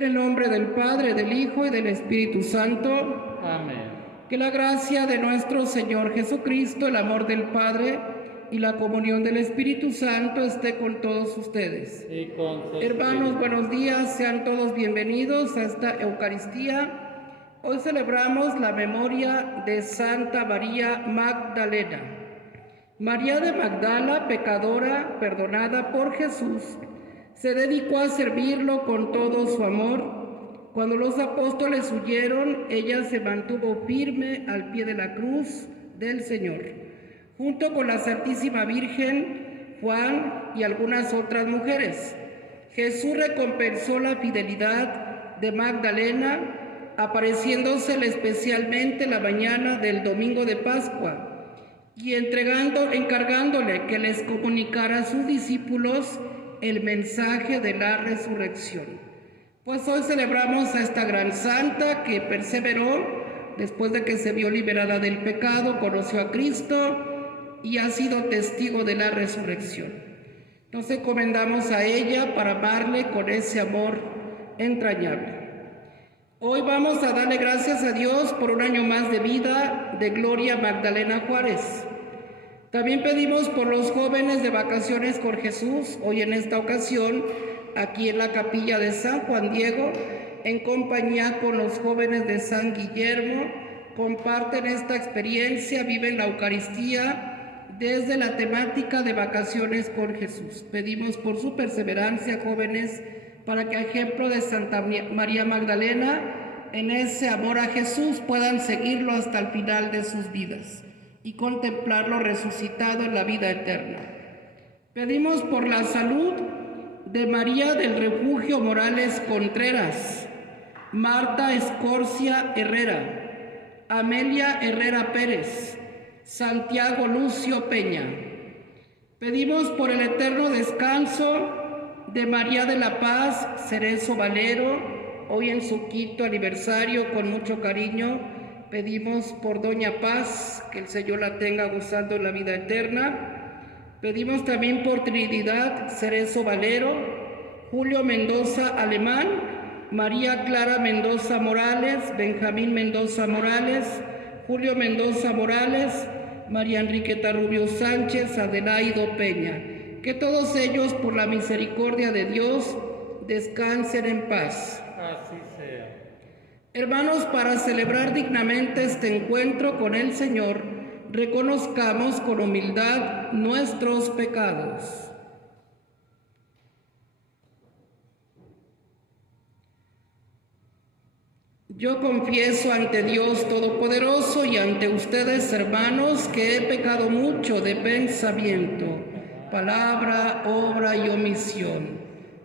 En el nombre del Padre, del Hijo y del Espíritu Santo. Amén. Que la gracia de nuestro Señor Jesucristo, el amor del Padre y la comunión del Espíritu Santo esté con todos ustedes. Y con su Hermanos, espíritu. buenos días, sean todos bienvenidos a esta Eucaristía. Hoy celebramos la memoria de Santa María Magdalena. María de Magdala, pecadora, perdonada por Jesús, se dedicó a servirlo con todo su amor. Cuando los apóstoles huyeron, ella se mantuvo firme al pie de la cruz del Señor, junto con la Santísima Virgen, Juan y algunas otras mujeres. Jesús recompensó la fidelidad de Magdalena, apareciéndosele especialmente la mañana del domingo de Pascua y encargándole que les comunicara a sus discípulos el mensaje de la resurrección. Pues hoy celebramos a esta gran santa que perseveró después de que se vio liberada del pecado, conoció a Cristo y ha sido testigo de la resurrección. Nos encomendamos a ella para amarle con ese amor entrañable. Hoy vamos a darle gracias a Dios por un año más de vida de Gloria Magdalena Juárez. También pedimos por los jóvenes de vacaciones con Jesús, hoy en esta ocasión, aquí en la capilla de San Juan Diego, en compañía con los jóvenes de San Guillermo, comparten esta experiencia, viven la Eucaristía desde la temática de vacaciones con Jesús. Pedimos por su perseverancia, jóvenes, para que a ejemplo de Santa María Magdalena, en ese amor a Jesús puedan seguirlo hasta el final de sus vidas y contemplarlo resucitado en la vida eterna. Pedimos por la salud de María del Refugio Morales Contreras, Marta Escorcia Herrera, Amelia Herrera Pérez, Santiago Lucio Peña. Pedimos por el eterno descanso de María de la Paz Cerezo Valero, hoy en su 5º aniversario, con mucho cariño. Pedimos por Doña Paz, que el Señor la tenga gozando en la vida eterna. Pedimos también por Trinidad Cerezo Valero, Julio Mendoza Alemán, María Clara Mendoza Morales, Benjamín Mendoza Morales, Julio Mendoza Morales, María Enriqueta Rubio Sánchez, Adelaido Peña. Que todos ellos, por la misericordia de Dios, descansen en paz. Así sea. Hermanos, para celebrar dignamente este encuentro con el Señor, reconozcamos con humildad nuestros pecados. Yo confieso ante Dios Todopoderoso y ante ustedes, hermanos, que he pecado mucho de pensamiento, palabra, obra y omisión.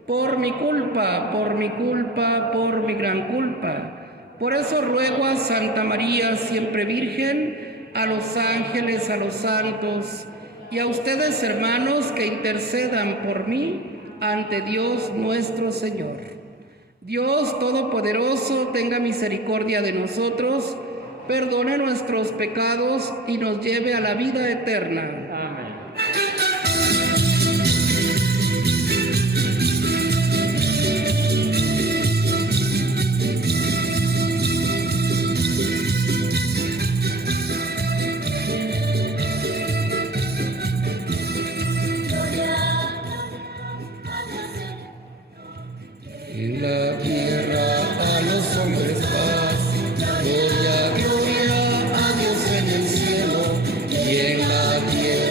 Por mi culpa, por mi gran culpa. Por eso ruego a Santa María, siempre Virgen, a los ángeles, a los santos y a ustedes, hermanos, que intercedan por mí ante Dios nuestro Señor. Dios Todopoderoso tenga misericordia de nosotros, perdone nuestros pecados y nos lleve a la vida eterna. Amén. En la tierra a los hombres paz, gloria, gloria a Dios en el cielo y en la tierra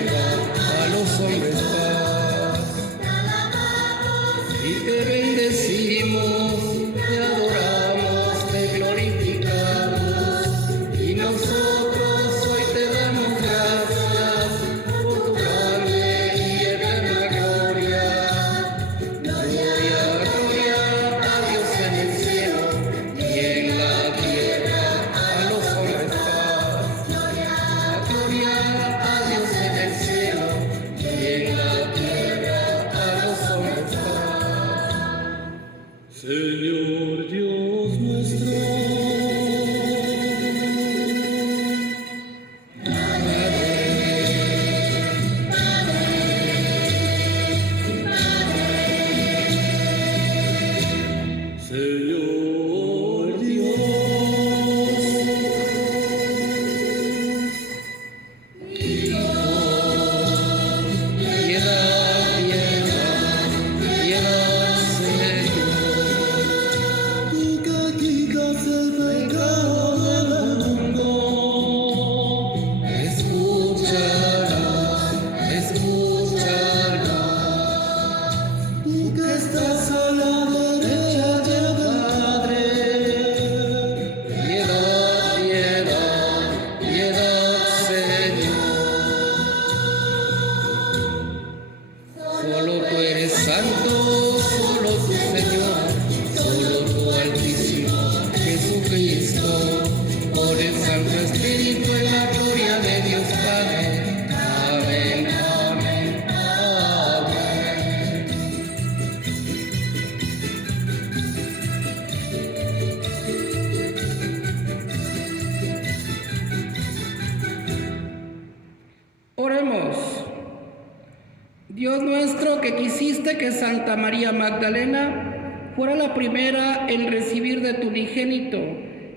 Dios nuestro, que quisiste que Santa María Magdalena fuera la primera en recibir de tu unigénito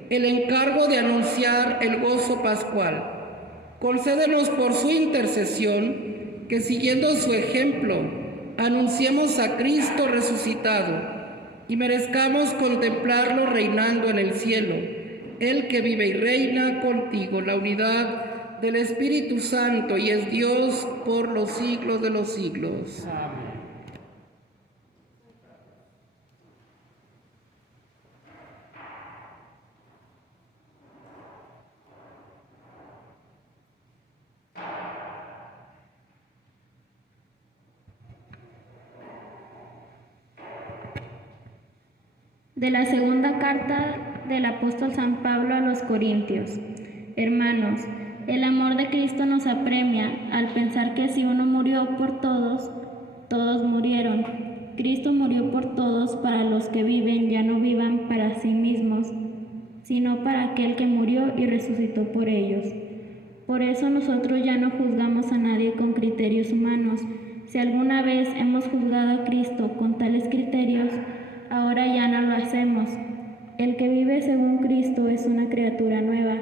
el encargo de anunciar el gozo pascual, concédenos por su intercesión que, siguiendo su ejemplo, anunciemos a Cristo resucitado y merezcamos contemplarlo reinando en el cielo, Él que vive y reina contigo, la unidad del Espíritu Santo, y es Dios por los siglos de los siglos. Amén. De la segunda carta del apóstol San Pablo a los Corintios. Hermanos, el amor de Cristo nos apremia al pensar que si uno murió por todos, todos murieron. Cristo murió por todos para los que viven ya no vivan para sí mismos, sino para aquel que murió y resucitó por ellos. Por eso nosotros ya no juzgamos a nadie con criterios humanos. Si alguna vez hemos juzgado a Cristo con tales criterios, ahora ya no lo hacemos. El que vive según Cristo es una criatura nueva.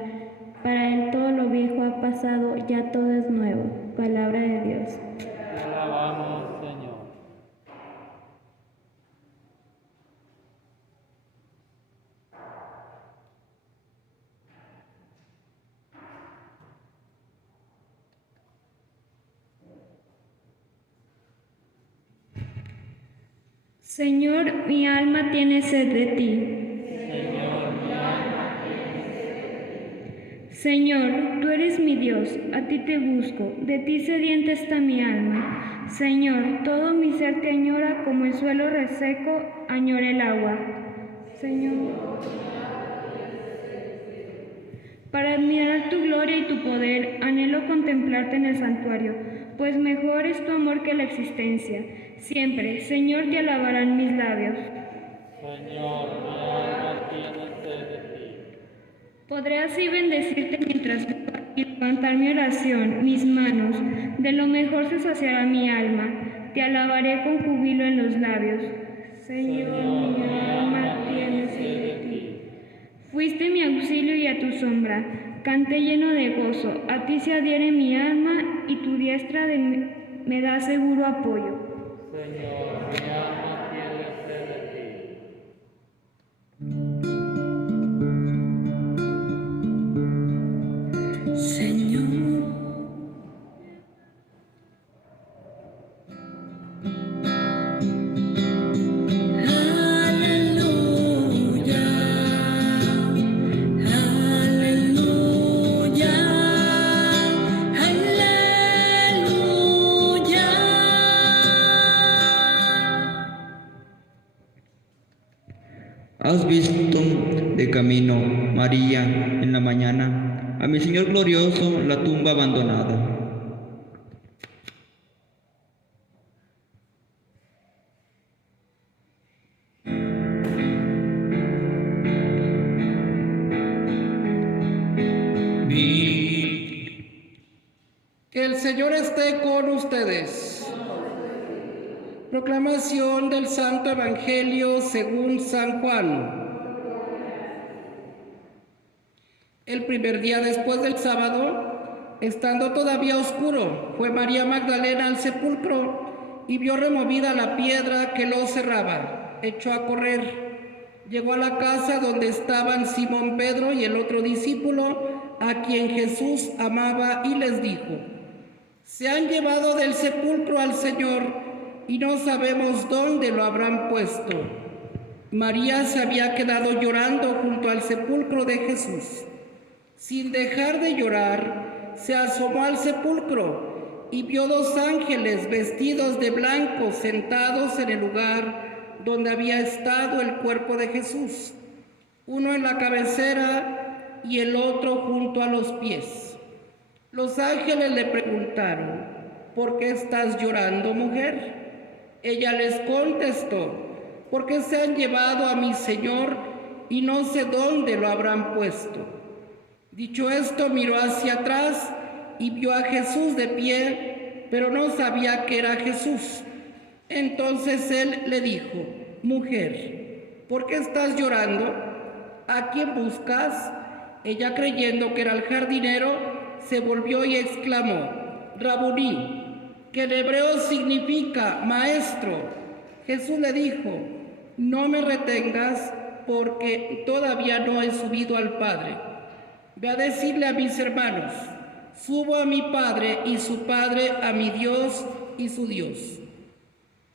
Para él todo lo viejo ha pasado, ya todo es nuevo. Palabra de Dios. Te alabamos, Señor. Señor, mi alma tiene sed de ti. Señor, mi alma tiene sed de ti. Señor, tú eres mi Dios, a ti te busco, de ti sedienta está mi alma. Señor, todo mi ser te añora como el suelo reseco añora el agua. Señor, para admirar tu gloria y tu poder, anhelo contemplarte en el santuario, pues mejor es tu amor que la existencia. Siempre, Señor, te alabarán mis labios. Señor, mi alma tiene sed de ti. Podré así bendecirte mientras viva y levantar mi oración, mis manos. De lo mejor se saciará mi alma. Te alabaré con júbilo en los labios. Señor, mi alma tiene sed de ti. Fuiste mi auxilio y a tu sombra canté lleno de gozo. A ti se adhiere mi alma y tu diestra me da seguro apoyo. Señor, mi alma tiene sed de ti. Señor, aleluya, aleluya, aleluya. ¿Has visto de camino, María, en la mañana, a mi Señor glorioso, la tumba abandonada? Que el Señor esté con ustedes. Proclamación del Santo Evangelio según San Juan. El primer día después del sábado, estando todavía oscuro, fue María Magdalena al sepulcro y vio removida la piedra que lo cerraba. Echó a correr. Llegó a la casa donde estaban Simón Pedro y el otro discípulo, a quien Jesús amaba, y les dijo: se han llevado del sepulcro al Señor y no sabemos dónde lo habrán puesto. María se había quedado llorando junto al sepulcro de Jesús. Sin dejar de llorar, se asomó al sepulcro y vio dos ángeles vestidos de blanco sentados en el lugar donde había estado el cuerpo de Jesús, uno en la cabecera y el otro junto a los pies. Los ángeles le preguntaron: ¿por qué estás llorando, mujer? Ella les contestó: porque se han llevado a mi Señor y no sé dónde lo habrán puesto. Dicho esto, miró hacia atrás y vio a Jesús de pie, pero no sabía que era Jesús. Entonces él le dijo: mujer, ¿por qué estás llorando? ¿A quién buscas? Ella, creyendo que era el jardinero, se volvió y exclamó: Rabuní, que en hebreo significa maestro. Jesús le dijo: no me retengas, porque todavía no he subido al Padre. Ve a decirle a mis hermanos: subo a mi Padre y su Padre, a mi Dios y su Dios.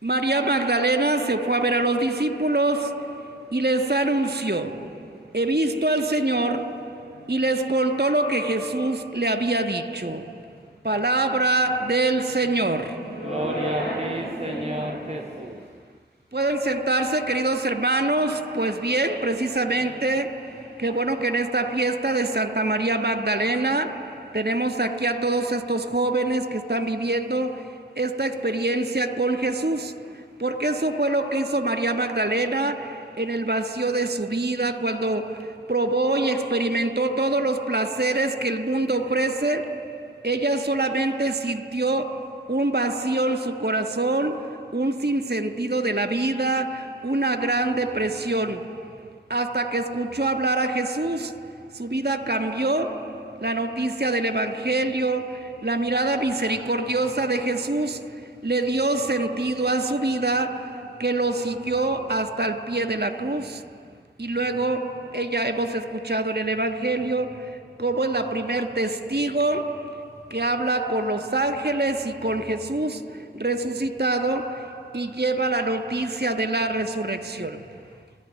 María Magdalena se fue a ver a los discípulos y les anunció: he visto al Señor, y les contó lo que Jesús le había dicho. Palabra del Señor. Gloria a ti, Señor Jesús. Pueden sentarse, queridos hermanos. Pues bien, precisamente, qué bueno que en esta fiesta de Santa María Magdalena tenemos aquí a todos estos jóvenes que están viviendo esta experiencia con Jesús, porque eso fue lo que hizo María Magdalena en el vacío de su vida, cuando probó y experimentó todos los placeres que el mundo ofrece. Ella solamente sintió un vacío en su corazón, un sinsentido de la vida, una gran depresión. Hasta que escuchó hablar a Jesús, su vida cambió. La noticia del Evangelio, la mirada misericordiosa de Jesús le dio sentido a su vida, que lo siguió hasta el pie de la cruz. Y luego ella, hemos escuchado en el Evangelio cómo es la primer testigo que habla con los ángeles y con Jesús resucitado y lleva la noticia de la resurrección.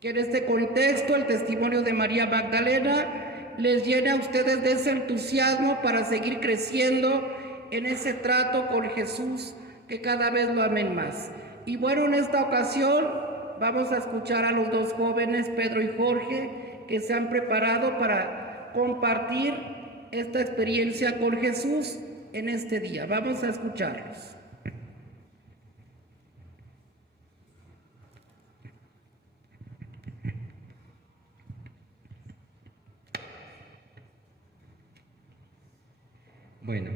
Que en este contexto el testimonio de María Magdalena les llene a ustedes de ese entusiasmo para seguir creciendo en ese trato con Jesús, que cada vez lo amen más. Y bueno, en esta ocasión vamos a escuchar a los dos jóvenes, Pedro y Jorge, que se han preparado para compartir esta experiencia con Jesús en este día. Vamos a escucharlos. Bueno,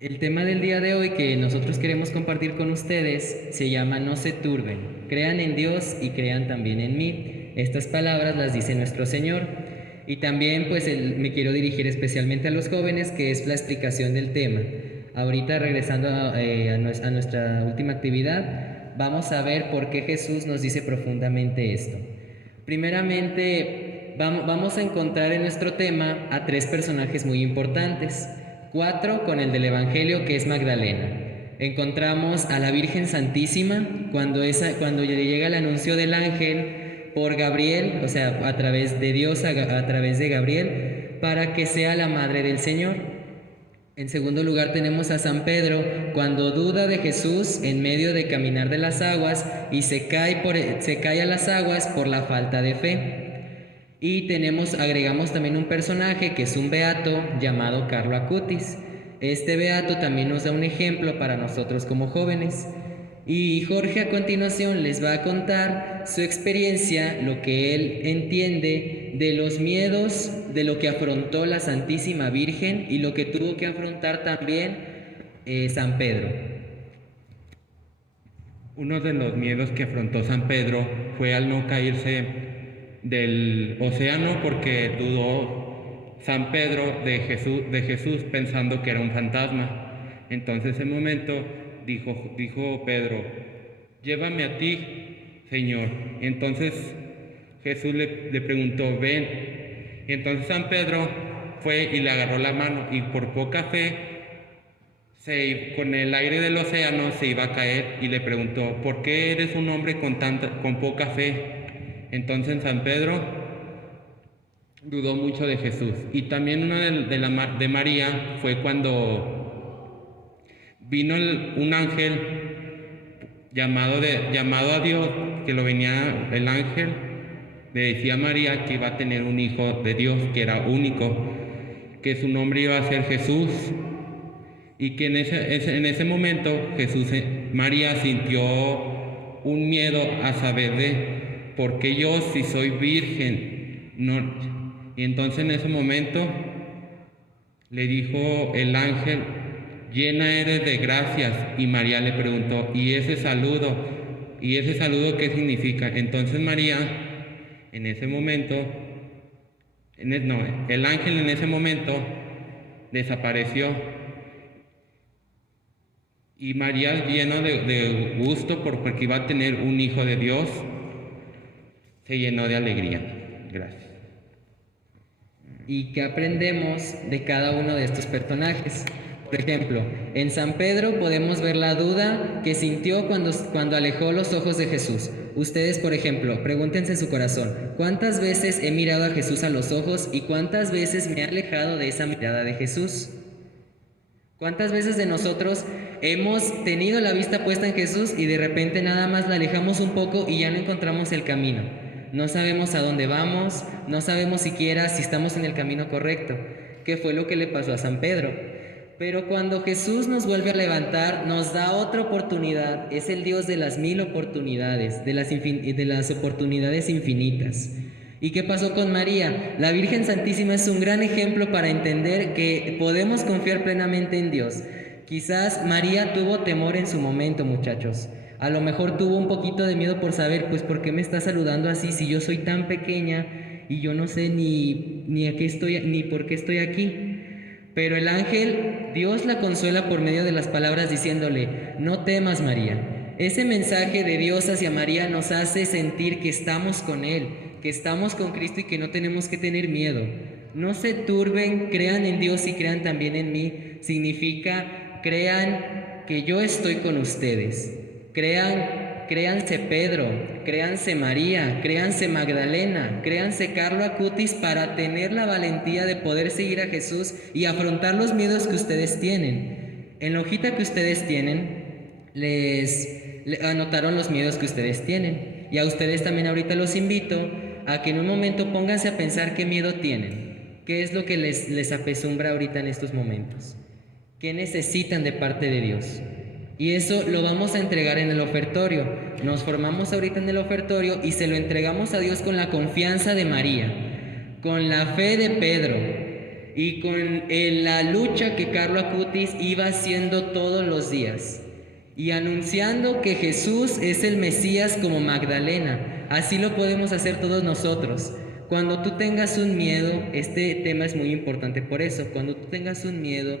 el tema del día de hoy que nosotros queremos compartir con ustedes se llama No se turben, crean en Dios y crean también en mí. Estas palabras las dice nuestro Señor. Y también pues me quiero dirigir especialmente a los jóvenes, que es la explicación del tema. Ahorita, regresando a nuestra última actividad, vamos a ver por qué Jesús nos dice profundamente esto. Primeramente, vamos a encontrar en nuestro tema a 3 personajes muy importantes. 4 con el del Evangelio, que es Magdalena. Encontramos a la Virgen Santísima cuando le llega el anuncio del ángel por Gabriel, o sea, a través de Dios, a través de Gabriel, para que sea la madre del Señor. En segundo lugar tenemos a San Pedro cuando duda de Jesús en medio de caminar de las aguas y se cae a las aguas por la falta de fe. Y agregamos también un personaje que es un beato llamado Carlo Acutis. Este beato también nos da un ejemplo para nosotros como jóvenes. Y Jorge a continuación les va a contar su experiencia, lo que él entiende de los miedos, de lo que afrontó la Santísima Virgen y lo que tuvo que afrontar también San Pedro. Uno de los miedos que afrontó San Pedro fue al no caerse del océano, porque dudó San Pedro de Jesús pensando que era un fantasma. Entonces en ese momento dijo Pedro: llévame a ti, Señor. Entonces Jesús le preguntó: ven. Y entonces San Pedro fue y le agarró la mano, y por poca fe, con el aire del océano se iba a caer, y le preguntó: ¿por qué eres un hombre con poca fe? Entonces San Pedro dudó mucho de Jesús. Y también una de María fue cuando vino un ángel llamado a Dios, que el ángel le decía a María que iba a tener un hijo de Dios, que era único, que su nombre iba a ser Jesús. Y que en ese momento María sintió un miedo a saber de ¿por qué yo, si soy virgen? No. Y entonces en ese momento le dijo el ángel llena eres de gracias. Y María le preguntó, ¿y ese saludo qué significa? Entonces María, en ese momento, el ángel en ese momento desapareció. Y María, lleno de gusto porque iba a tener un hijo de Dios, se llenó de alegría. Gracias. ¿Y qué aprendemos de cada uno de estos personajes? Por ejemplo, en San Pedro podemos ver la duda que sintió cuando alejó los ojos de Jesús. Ustedes, por ejemplo, pregúntense en su corazón, ¿cuántas veces he mirado a Jesús a los ojos y cuántas veces me he alejado de esa mirada de Jesús? ¿Cuántas veces de nosotros hemos tenido la vista puesta en Jesús y de repente nada más la alejamos un poco y ya no encontramos el camino? No sabemos a dónde vamos, no sabemos siquiera si estamos en el camino correcto, que fue lo que le pasó a San Pedro. Pero cuando Jesús nos vuelve a levantar, nos da otra oportunidad. Es el Dios de las 1000 oportunidades, de las oportunidades infinitas. ¿Y qué pasó con María? La Virgen Santísima es un gran ejemplo para entender que podemos confiar plenamente en Dios. Quizás María tuvo temor en su momento, muchachos. A lo mejor tuvo un poquito de miedo por saber, pues, ¿por qué me está saludando así si yo soy tan pequeña y yo no sé ni a qué estoy, ni por qué estoy aquí? Pero el ángel, Dios la consuela por medio de las palabras diciéndole, no temas, María. Ese mensaje de Dios hacia María nos hace sentir que estamos con Él, que estamos con Cristo y que no tenemos que tener miedo. No se turben, crean en Dios y crean también en mí. Significa, crean que yo estoy con ustedes. Créanse Pedro, créanse María, créanse Magdalena, créanse Carlo Acutis para tener la valentía de poder seguir a Jesús y afrontar los miedos que ustedes tienen. En la hojita que ustedes tienen, les anotaron los miedos que ustedes tienen. Y a ustedes también ahorita los invito a que en un momento pónganse a pensar qué miedo tienen, qué es lo que les apesumbra ahorita en estos momentos, qué necesitan de parte de Dios. Y eso lo vamos a entregar en el ofertorio. Nos formamos ahorita en el ofertorio y se lo entregamos a Dios con la confianza de María, con la fe de Pedro y con la lucha que Carlo Acutis iba haciendo todos los días y anunciando que Jesús es el Mesías como Magdalena. Así lo podemos hacer todos nosotros. Cuando tú tengas un miedo, este tema es muy importante por eso, cuando tú tengas un miedo,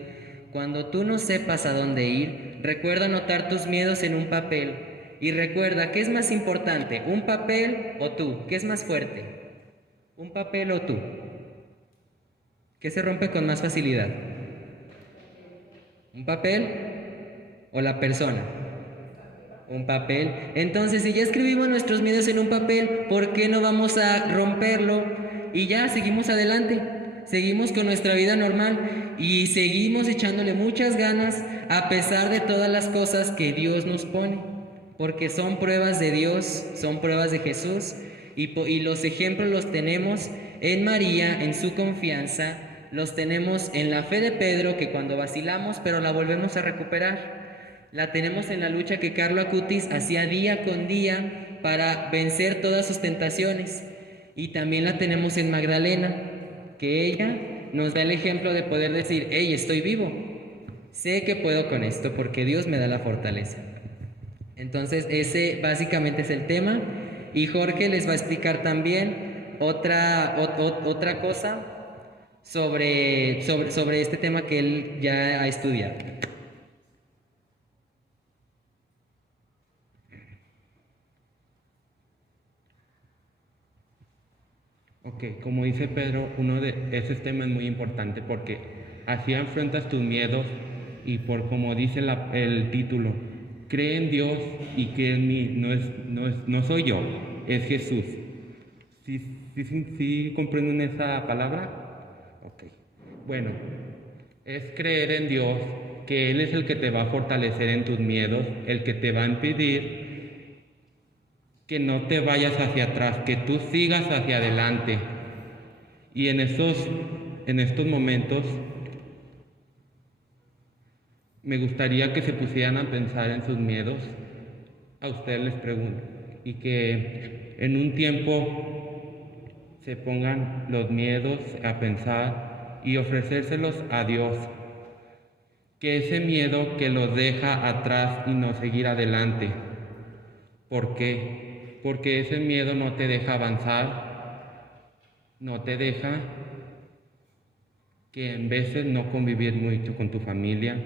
cuando tú no sepas a dónde ir, recuerda anotar tus miedos en un papel y recuerda, ¿qué es más importante? ¿Un papel o tú? ¿Qué es más fuerte? ¿Un papel o tú? ¿Qué se rompe con más facilidad? ¿Un papel o la persona? Un papel. Entonces, si ya escribimos nuestros miedos en un papel, ¿por qué no vamos a romperlo? Y ya seguimos adelante, seguimos con nuestra vida normal y seguimos echándole muchas ganas a pesar de todas las cosas que Dios nos pone, porque son pruebas de Dios, son pruebas de Jesús y los ejemplos los tenemos en María, en su confianza, los tenemos en la fe de Pedro, que cuando vacilamos pero la volvemos a recuperar. La tenemos en la lucha que Carlo Acutis hacía día con día para vencer todas sus tentaciones. Y también la tenemos en Magdalena, que ella nos da el ejemplo de poder decir, hey, estoy vivo, sé que puedo con esto porque Dios me da la fortaleza. Entonces ese básicamente es el tema y Jorge les va a explicar también otra cosa sobre este tema que él ya ha estudiado. Ok, como dice Pedro, ese tema es muy importante porque así enfrentas tus miedos y por como dice el título, cree en Dios y que en mí no soy yo, es Jesús. ¿Sí comprenden esa palabra? Ok, bueno, es creer en Dios, que Él es el que te va a fortalecer en tus miedos, el que te va a impedir que no te vayas hacia atrás, que tú sigas hacia adelante. Y en estos momentos me gustaría que se pusieran a pensar en sus miedos, a ustedes les pregunto, y que en un tiempo se pongan los miedos a pensar y ofrecérselos a Dios. que ese miedo que los deja atrás y no seguir adelante. ¿Por qué? Porque ese miedo no te deja avanzar, no te deja que en veces no convivir mucho con tu familia,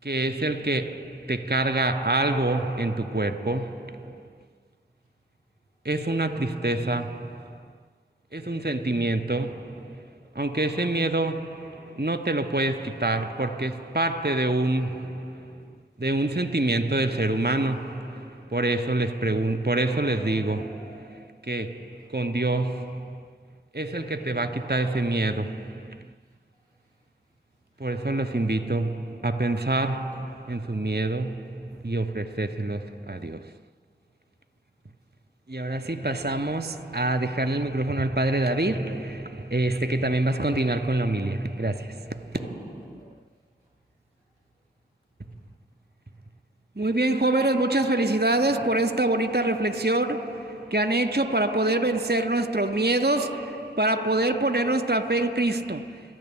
que es el que te carga algo en tu cuerpo. Es una tristeza, es un sentimiento, aunque ese miedo no te lo puedes quitar porque es parte de un sentimiento del ser humano. Por eso les digo que con Dios es el que te va a quitar ese miedo. Por eso los invito a pensar en su miedo y ofrecérselos a Dios. Y ahora sí pasamos a dejarle el micrófono al Padre David, que también vas a continuar con la homilia. Gracias. Muy bien, jóvenes, muchas felicidades por esta bonita reflexión que han hecho para poder vencer nuestros miedos, para poder poner nuestra fe en Cristo.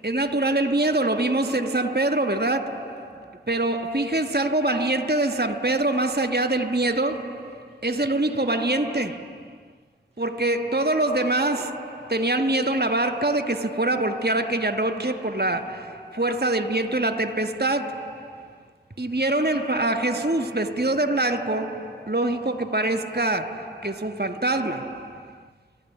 Es natural el miedo, lo vimos en San Pedro, ¿verdad? Pero fíjense, algo valiente de San Pedro, más allá del miedo, es el único valiente, porque todos los demás tenían miedo en la barca de que se fuera a voltear aquella noche por la fuerza del viento y la tempestad, y vieron a Jesús vestido de blanco, lógico que parezca que es un fantasma.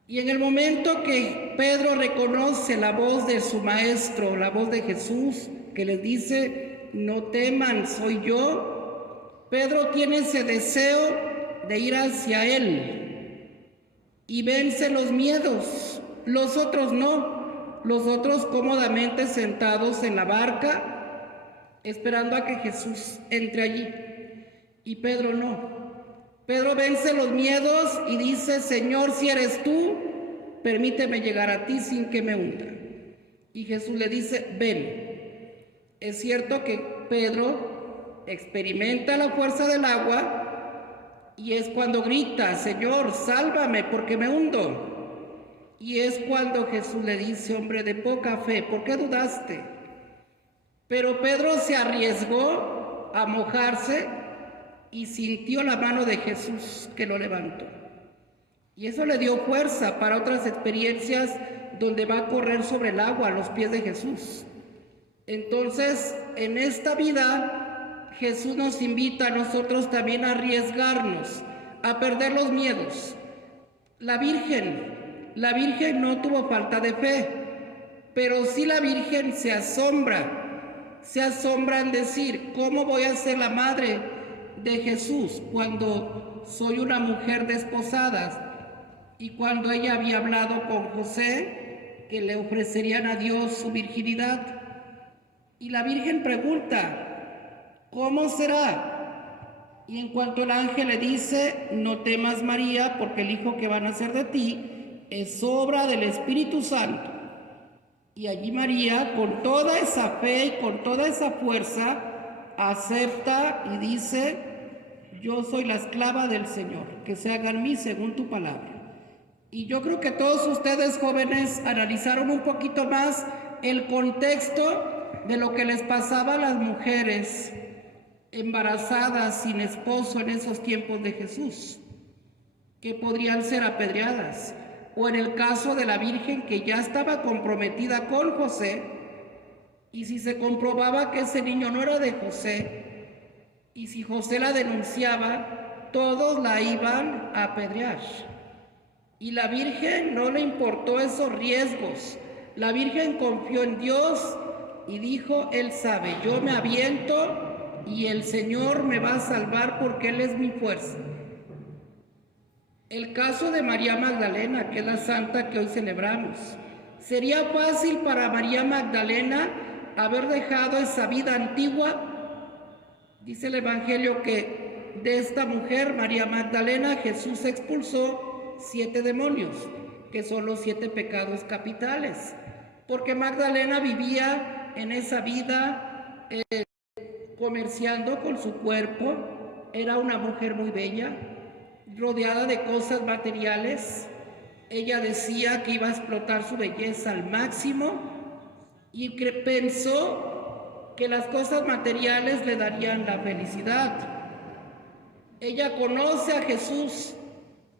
Y en el momento que Pedro reconoce la voz de su maestro, la voz de Jesús, que les dice, no teman, soy yo, Pedro tiene ese deseo de ir hacia él y vence los miedos. Los otros no, los otros cómodamente sentados en la barca, esperando a que Jesús entre allí. Y Pedro no. Pedro vence los miedos y dice, Señor, si eres tú, permíteme llegar a ti sin que me hunda. Y Jesús le dice, ven. Es cierto que Pedro experimenta la fuerza del agua y es cuando grita, Señor, sálvame porque me hundo. Y es cuando Jesús le dice, hombre de poca fe, ¿por qué dudaste? Pero Pedro se arriesgó a mojarse y sintió la mano de Jesús que lo levantó. Y eso le dio fuerza para otras experiencias donde va a correr sobre el agua a los pies de Jesús. Entonces, en esta vida, Jesús nos invita a nosotros también a arriesgarnos, a perder los miedos. La Virgen no tuvo falta de fe, pero sí la Virgen se asombra en decir, ¿cómo voy a ser la madre de Jesús cuando soy una mujer desposada? Y cuando ella había hablado con José, que le ofrecerían a Dios su virginidad. Y la Virgen pregunta, ¿cómo será? Y en cuanto el ángel le dice, no temas María, porque el hijo que va a nacer de ti es obra del Espíritu Santo. Y allí María, con toda esa fe y con toda esa fuerza, acepta y dice, yo soy la esclava del Señor, que se haga en mí según tu palabra. Y yo creo que todos ustedes jóvenes analizaron un poquito más el contexto de lo que les pasaba a las mujeres embarazadas sin esposo en esos tiempos de Jesús, que podrían ser apedreadas, o en el caso de la Virgen que ya estaba comprometida con José, y si se comprobaba que ese niño no era de José, y si José la denunciaba, todos la iban a apedrear. Y la Virgen no le importó esos riesgos. La Virgen confió en Dios y dijo, Él sabe, yo me aviento y el Señor me va a salvar porque Él es mi fuerza. El caso de María Magdalena, que es la santa que hoy celebramos. ¿Sería fácil para María Magdalena haber dejado esa vida antigua? Dice el Evangelio que de esta mujer, María Magdalena, Jesús expulsó 7 demonios, que son los 7 pecados capitales, porque Magdalena vivía en esa vida comerciando con su cuerpo, era una mujer muy bella, rodeada de cosas materiales. Ella decía que iba a explotar su belleza al máximo y pensó que las cosas materiales le darían la felicidad. Ella conoce a Jesús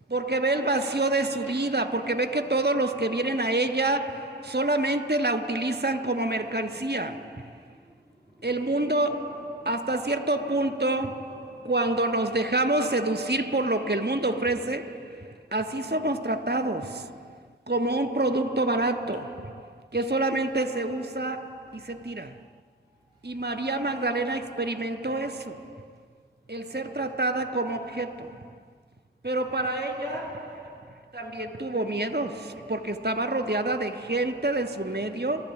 porque ve el vacío de su vida, porque ve que todos los que vienen a ella solamente la utilizan como mercancía. El mundo, hasta cierto punto, cuando nos dejamos seducir por lo que el mundo ofrece, así somos tratados, como un producto barato, que solamente se usa y se tira. Y María Magdalena experimentó eso, el ser tratada como objeto. Pero para ella también tuvo miedos, porque estaba rodeada de gente de su medio.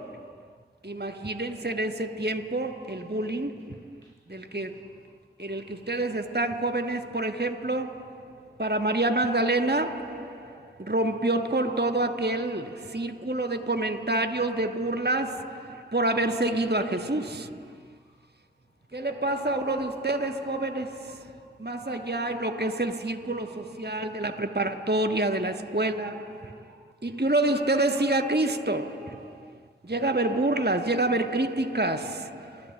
Imagínense en ese tiempo el bullying en el que ustedes están, jóvenes, por ejemplo. Para María Magdalena rompió con todo aquel círculo de comentarios, de burlas, por haber seguido a Jesús. ¿Qué le pasa a uno de ustedes, jóvenes, más allá en lo que es el círculo social de la preparatoria, de la escuela, y que uno de ustedes siga a Cristo? Llega a haber burlas, llega a haber críticas,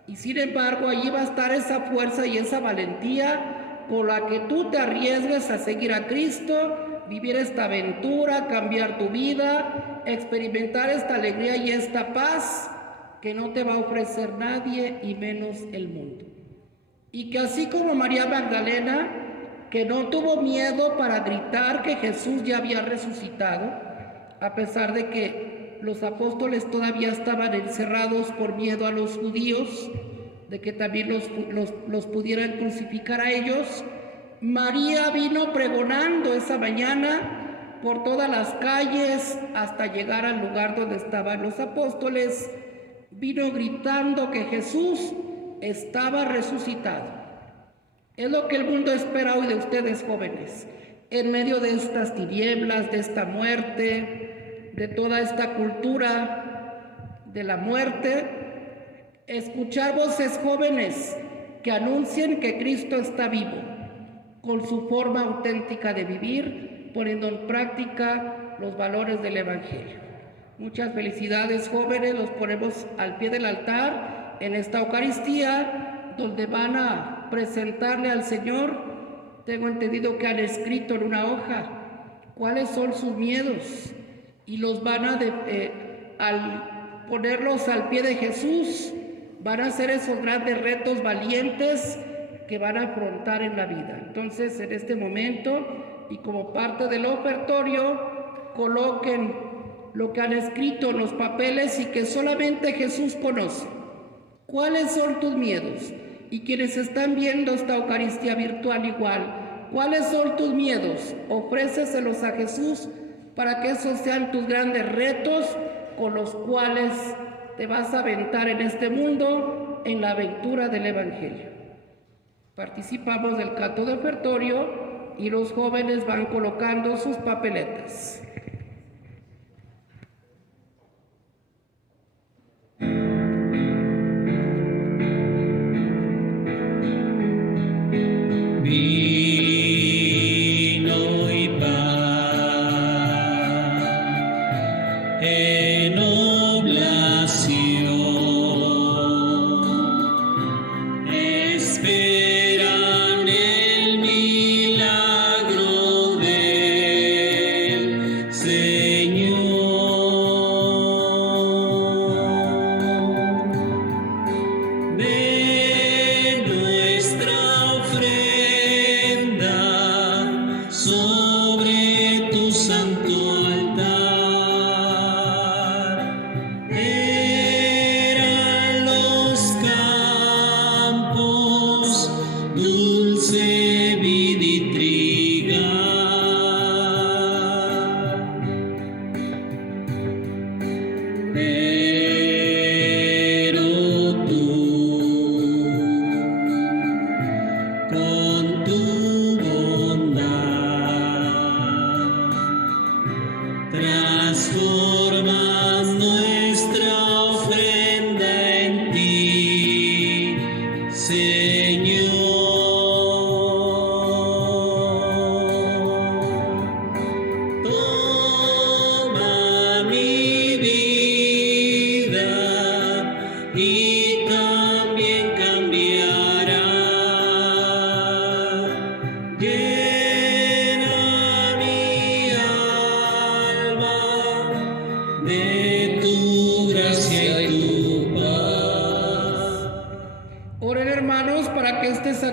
y sin embargo allí va a estar esa fuerza y esa valentía con la que tú te arriesgues a seguir a Cristo, vivir esta aventura, cambiar tu vida, experimentar esta alegría y esta paz que no te va a ofrecer nadie y menos el mundo. Y que así como María Magdalena, que no tuvo miedo para gritar que Jesús ya había resucitado, a pesar de que los apóstoles todavía estaban encerrados por miedo a los judíos, de que también los pudieran crucificar a ellos, María vino pregonando esa mañana por todas las calles hasta llegar al lugar donde estaban los apóstoles. Vino gritando que Jesús estaba resucitado. Es lo que el mundo espera hoy de ustedes, jóvenes, en medio de estas tinieblas, de esta muerte, de toda esta cultura de la muerte. Escuchar voces jóvenes que anuncien que Cristo está vivo, con su forma auténtica de vivir, poniendo en práctica los valores del Evangelio. Muchas felicidades, jóvenes. Los ponemos al pie del altar en esta Eucaristía, donde van a presentarle al Señor. Tengo entendido que han escrito en una hoja cuáles son sus miedos y los van a, al ponerlos al pie de Jesús, van a hacer esos grandes retos valientes que van a afrontar en la vida. Entonces, en este momento, y como parte del ofertorio, coloquen lo que han escrito en los papeles y que solamente Jesús conoce. ¿Cuáles son tus miedos? Y quienes están viendo esta Eucaristía virtual igual, ¿cuáles son tus miedos? Ofréceselos a Jesús para que esos sean tus grandes retos con los cuales te vas a aventar en este mundo en la aventura del Evangelio. Participamos del canto de ofertorio y los jóvenes van colocando sus papeletas. Vino y paz en oblación, esperan el milagro del Señor. De nuestra ofrenda sobre tu santo altar, eran los campos, dulce vid y trigal. Pero tú, con tu bondad, transformas nuestra ofrenda en ti, Señor. Toma mi vida y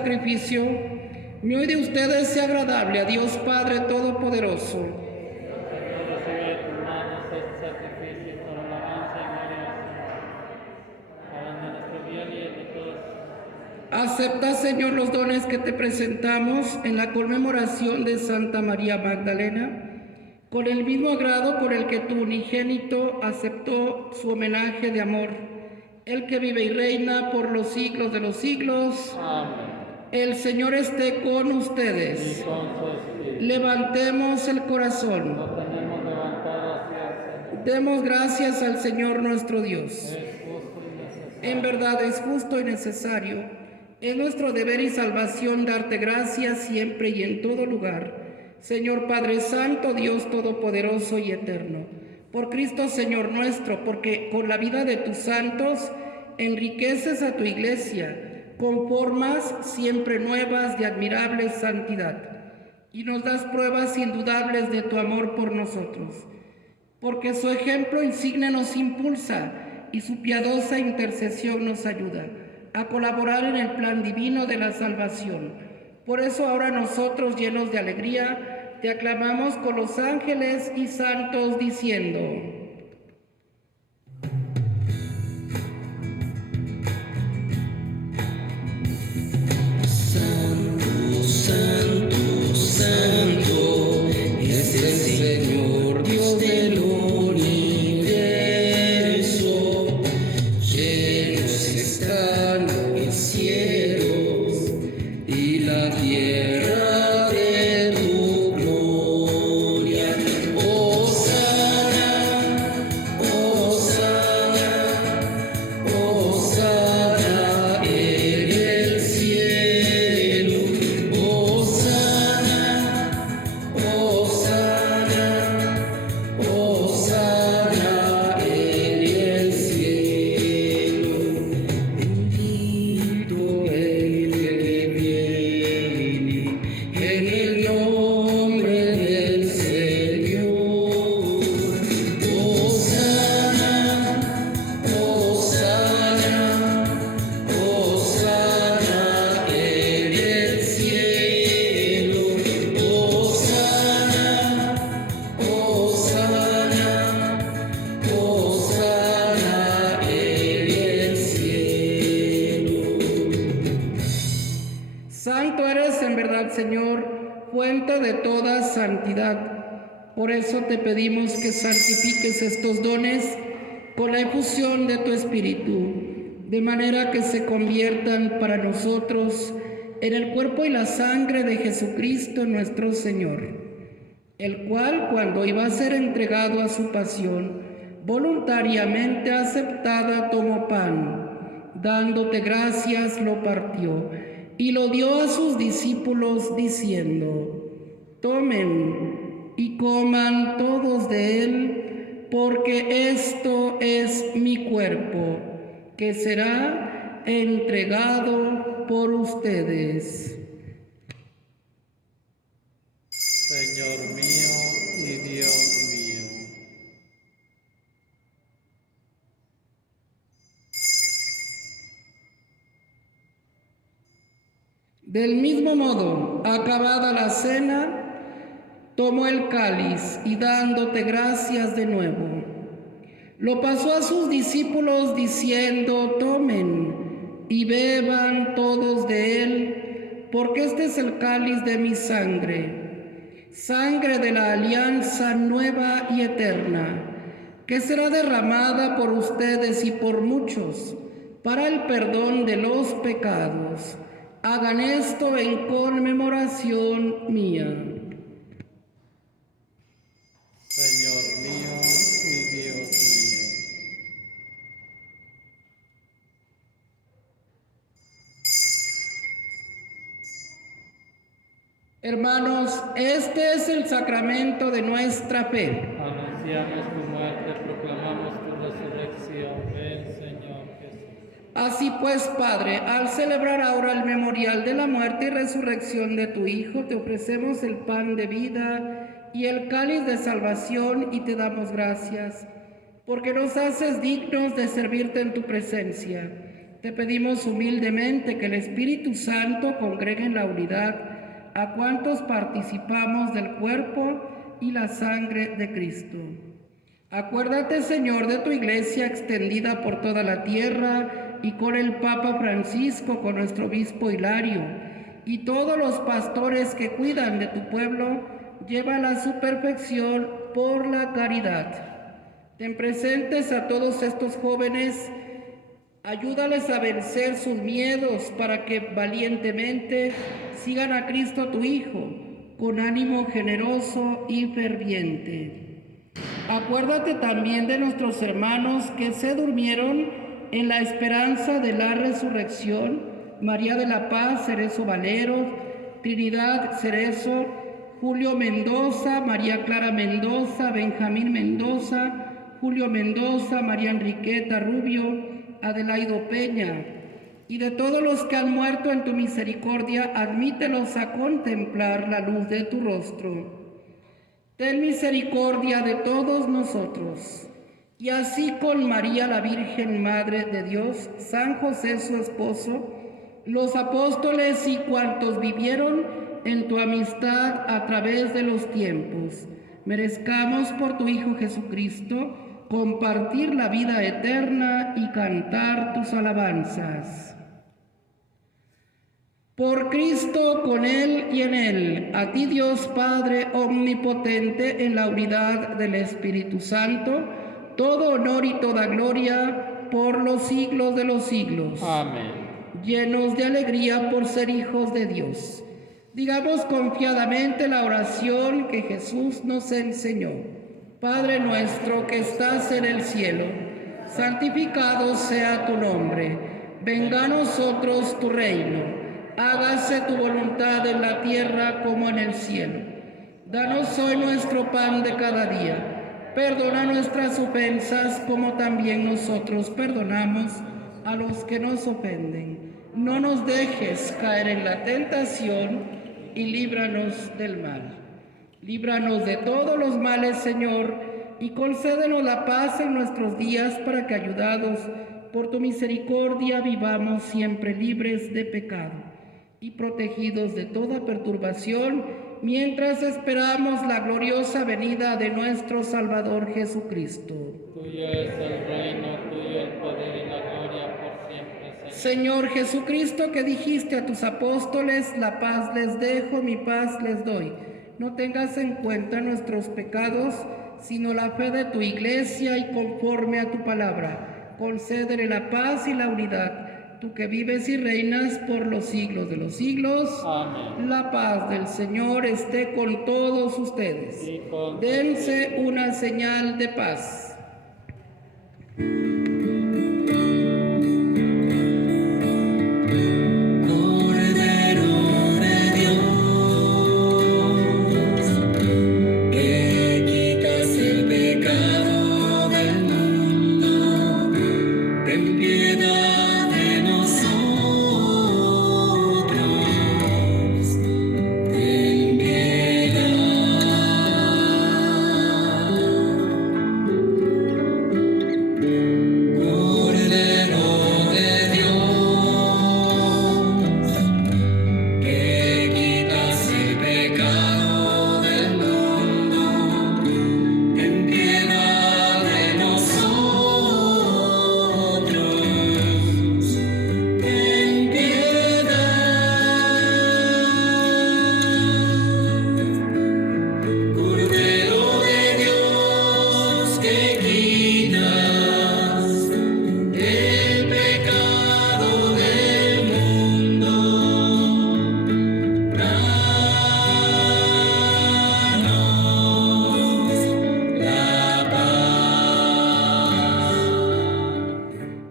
sacrificio mío y de ustedes sea agradable a Dios Padre Todopoderoso. Recibe de tus manos este sacrificio por alabanza y gloria al Señor, para nuestro bien y el de todos. Acepta, Señor, los dones que te presentamos en la conmemoración de Santa María Magdalena, con el mismo agrado con el que tu unigénito aceptó su homenaje de amor, el que vive y reina por los siglos de los siglos. Amén. El Señor esté con Y ustedes. con su espíritu. Levantemos el corazón. Lo tenemos levantado hacia el Señor. Demos gracias al Señor nuestro Dios. Es justo y necesario. En verdad es justo y necesario. Es nuestro deber y salvación darte gracias siempre y en todo lugar. Señor Padre Santo, Dios Todopoderoso y Eterno. Por Cristo Señor nuestro, porque con la vida de tus santos enriqueces a tu iglesia, con formas siempre nuevas de admirable santidad, y nos das pruebas indudables de tu amor por nosotros, porque su ejemplo insigne nos impulsa y su piadosa intercesión nos ayuda a colaborar en el plan divino de la salvación. Por eso ahora nosotros, llenos de alegría, te aclamamos con los ángeles y santos diciendo: Santo, Santo, Santo, es el Señor Dios del universo. Llenos están los cielos y la tierra de tu gloria. Hosana, Hosana, Hosana en el cielo. Hosana, Hosana, Hosana en el cielo. Bendito el que viene en el nombre del Señor. Hosana, Hosana, Hosana en el cielo. Hosana, Hosana, Hosana en el cielo. Santo eres en verdad, Señor, fuente de toda santidad. Por eso te pedimos que santifiques estos dones con la efusión de tu Espíritu, de manera que se conviertan para nosotros en el cuerpo y la sangre de Jesucristo nuestro Señor, el cual, cuando iba a ser entregado a su pasión, voluntariamente aceptada, tomó pan, dándote gracias, lo partió y lo dio a sus discípulos, diciendo: tomen y coman todos de él, porque esto es mi cuerpo, que será entregado por ustedes. Señor mío y Dios mío. Del mismo modo, acabada la cena, tomó el cáliz y dándote gracias de nuevo, lo pasó a sus discípulos diciendo: tomen y beban todos de él, porque este es el cáliz de mi sangre, sangre de la alianza nueva y eterna, que será derramada por ustedes y por muchos para el perdón de los pecados. Hagan esto en conmemoración mía. Señor mío y Dios mío. Hermanos, este es el sacramento de nuestra fe. Anunciamos tu muerte, proclamamos tu resurrección. Ven, Señor Jesús. Así pues, Padre, al celebrar ahora el memorial de la muerte y resurrección de tu Hijo, te ofrecemos el pan de vida y el cáliz de salvación y te damos gracias, porque nos haces dignos de servirte en tu presencia. Te pedimos humildemente que el Espíritu Santo congregue en la unidad a cuantos participamos del cuerpo y la sangre de Cristo. Acuérdate, Señor, de tu iglesia extendida por toda la tierra y con el Papa Francisco, con nuestro obispo Hilario y todos los pastores que cuidan de tu pueblo, llévala a su perfección por la caridad. Ten presentes a todos estos jóvenes, ayúdales a vencer sus miedos para que valientemente sigan a Cristo tu Hijo, con ánimo generoso y ferviente. Acuérdate también de nuestros hermanos que se durmieron en la esperanza de la resurrección: María de la Paz Cerezo Valero, Trinidad Cerezo, Julio Mendoza, María Clara Mendoza, Benjamín Mendoza, Julio Mendoza, María Enriqueta Rubio, Adelaido Peña, y de todos los que han muerto en tu misericordia, admítelos a contemplar la luz de tu rostro. Ten misericordia de todos nosotros, y así con María la Virgen Madre de Dios, San José su esposo, los apóstoles y cuantos vivieron en tu amistad a través de los tiempos, merezcamos por tu Hijo Jesucristo compartir la vida eterna y cantar tus alabanzas. Por Cristo, con Él y en Él, a ti Dios Padre omnipotente, en la unidad del Espíritu Santo, todo honor y toda gloria por los siglos de los siglos. Amén. Llenos de alegría por ser hijos de Dios, digamos confiadamente la oración que Jesús nos enseñó. Padre nuestro que estás en el cielo, santificado sea tu nombre. Venga a nosotros tu reino. Hágase tu voluntad en la tierra como en el cielo. Danos hoy nuestro pan de cada día. Perdona nuestras ofensas como también nosotros perdonamos a los que nos ofenden. No nos dejes caer en la tentación y líbranos del mal. Líbranos de todos los males, Señor, y concédenos la paz en nuestros días para que, ayudados por tu misericordia, vivamos siempre libres de pecado y protegidos de toda perturbación, mientras esperamos la gloriosa venida de nuestro Salvador Jesucristo. Tuyo es el reino, tuyo el poder y la gloria por siempre, Señor. Señor Jesucristo, que dijiste a tus apóstoles: la paz les dejo, mi paz les doy. No tengas en cuenta nuestros pecados, sino la fe de tu iglesia, y conforme a tu palabra, concédele la paz y la unidad. Tú que vives y reinas por los siglos de los siglos. Amén. La paz del Señor esté con todos ustedes. Y con Dense una señal de paz.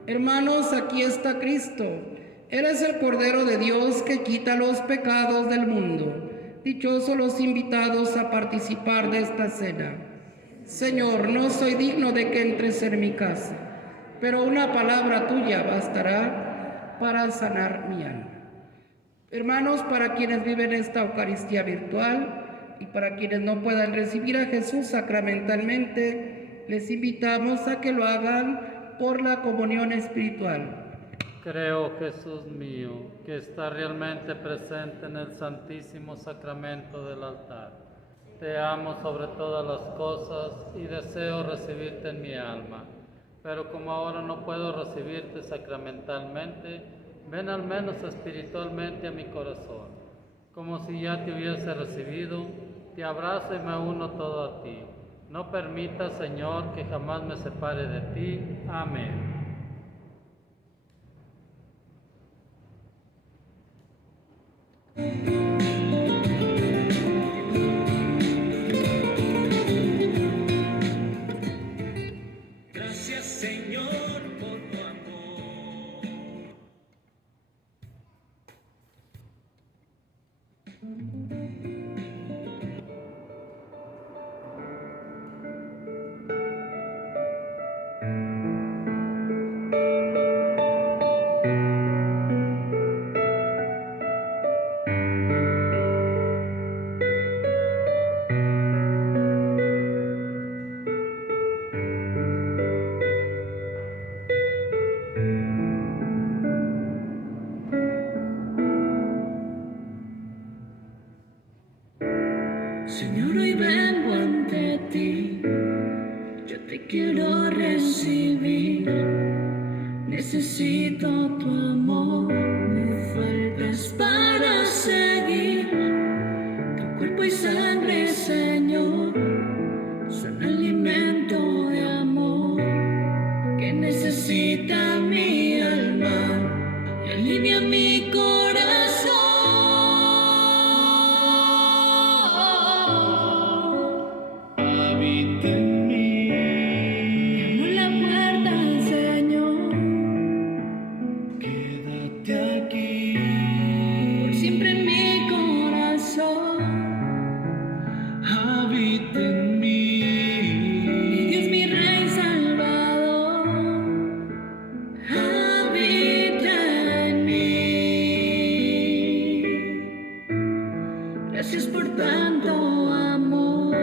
Hermanos, aquí está Cristo. Él es el Cordero de Dios que quita los pecados del mundo. Dichosos los invitados a participar de esta cena. Señor, no soy digno de que entres en mi casa, pero una palabra tuya bastará para sanar mi alma. Hermanos, para quienes viven esta Eucaristía virtual y para quienes no puedan recibir a Jesús sacramentalmente, les invitamos a que lo hagan por la comunión espiritual. Creo, Jesús mío, que está realmente presente en el Santísimo Sacramento del altar. Te amo sobre todas las cosas y deseo recibirte en mi alma. Pero como ahora no puedo recibirte sacramentalmente, ven al menos espiritualmente a mi corazón. Como si ya te hubiese recibido, te abrazo y me uno todo a ti. No permita, Señor, que jamás me separe de ti. Amén. Gracias, Señor, por tu amor. Señor, hoy vengo ante ti, yo te quiero recibir, necesito tu amor, me faltas para seguir, tu cuerpo y sangre, Señor, son alimento de amor, que necesita mi alma, y alivia mi corazón. Habita en mí. Te amo la puerta, Señor. Quédate aquí. Por siempre en mi corazón. Habita en mí. Mi Dios, mi Rey Salvador. Habita en mí. Gracias por tanto amor.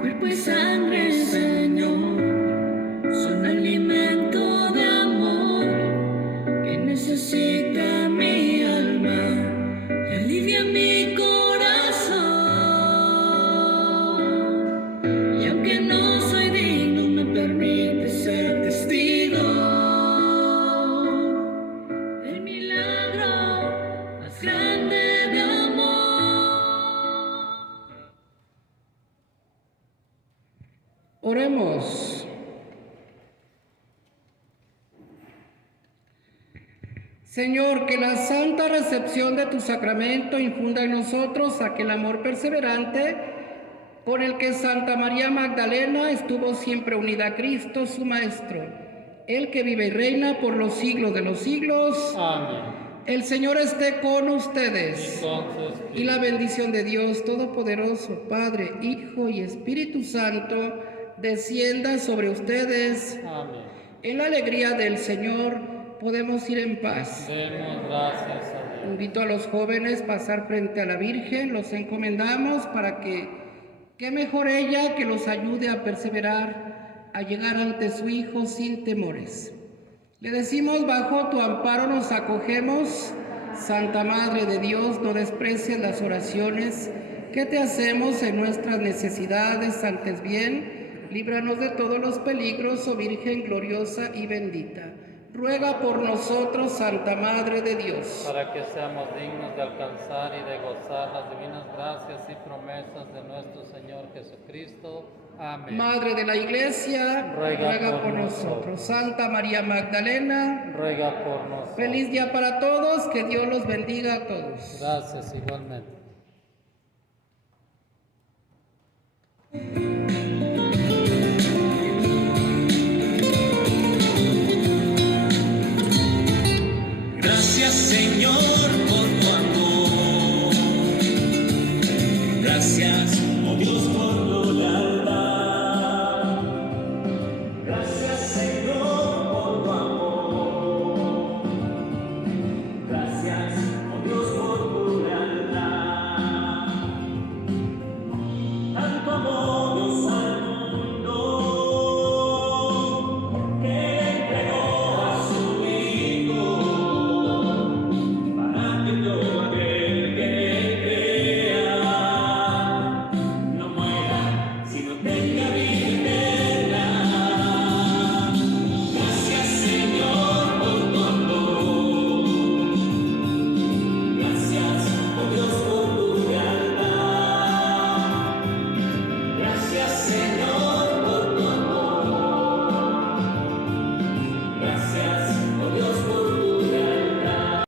Cuerpo y sangre, Señor, son alimento de amor que necesita mi alma y alivia mi corazón. Y aunque no soy digno, me permite ser testigo del milagro más grande de amor. Oremos. Señor, que la santa recepción de tu sacramento infunda en nosotros aquel amor perseverante con el que Santa María Magdalena estuvo siempre unida a Cristo, su Maestro, el que vive y reina por los siglos de los siglos. Amén. El Señor esté con ustedes. Con su espíritu. Y la bendición de Dios Todopoderoso, Padre, Hijo y Espíritu Santo, descienda sobre ustedes. Amén. En la alegría del Señor podemos ir en paz. Demos gracias a Dios. Invito a los jóvenes a pasar frente a la Virgen, los encomendamos para que, qué mejor ella que los ayude a perseverar, a llegar ante su Hijo sin temores. Le decimos, bajo tu amparo nos acogemos, Santa Madre de Dios, no desprecies las oraciones que te hacemos en nuestras necesidades, antes bien, líbranos de todos los peligros, oh Virgen gloriosa y bendita. Ruega por nosotros, Santa Madre de Dios. Para que seamos dignos de alcanzar y de gozar las divinas gracias y promesas de nuestro Señor Jesucristo. Amén. Madre de la Iglesia, ruega por nosotros. Santa María Magdalena, Ruega por nosotros. feliz día para todos, que Dios los bendiga a todos. Gracias igualmente.